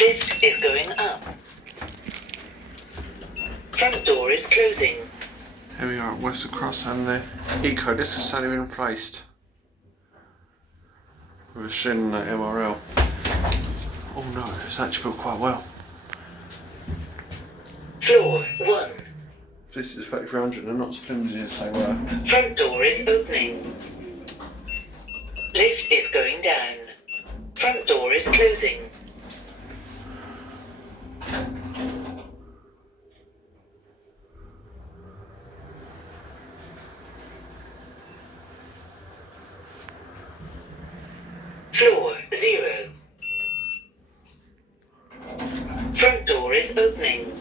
Lift is going up. Front door is closing. Here we are at Westwood Cross and the ecodisc has suddenly been replaced with a Schindler MRL. Oh no, it's actually built quite well. Floor 1. This is 3300 and not as flimsy as they were. Front door is opening. Lift is going down. Front door is closing. Floor 0. Front door is opening.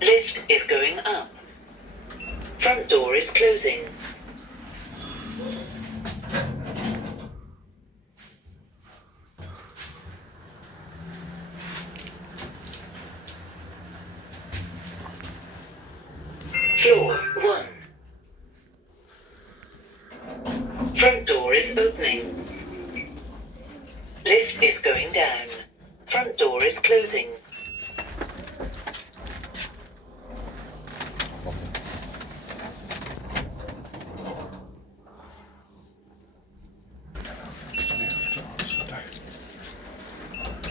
Lift is going up. Front door is closing. Floor 1. Front door is opening. Lift is going down. Front door is closing.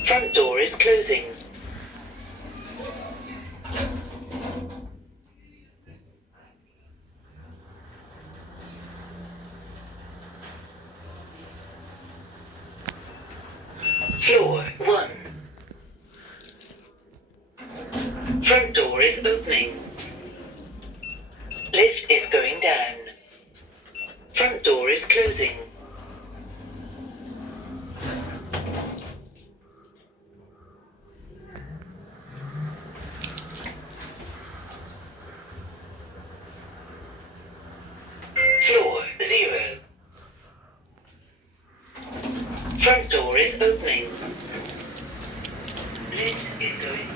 Front door is closing. Floor 1. Front door is opening. Lift is going down. Front door is closing. Floor 0. Front door is opening. Lift is going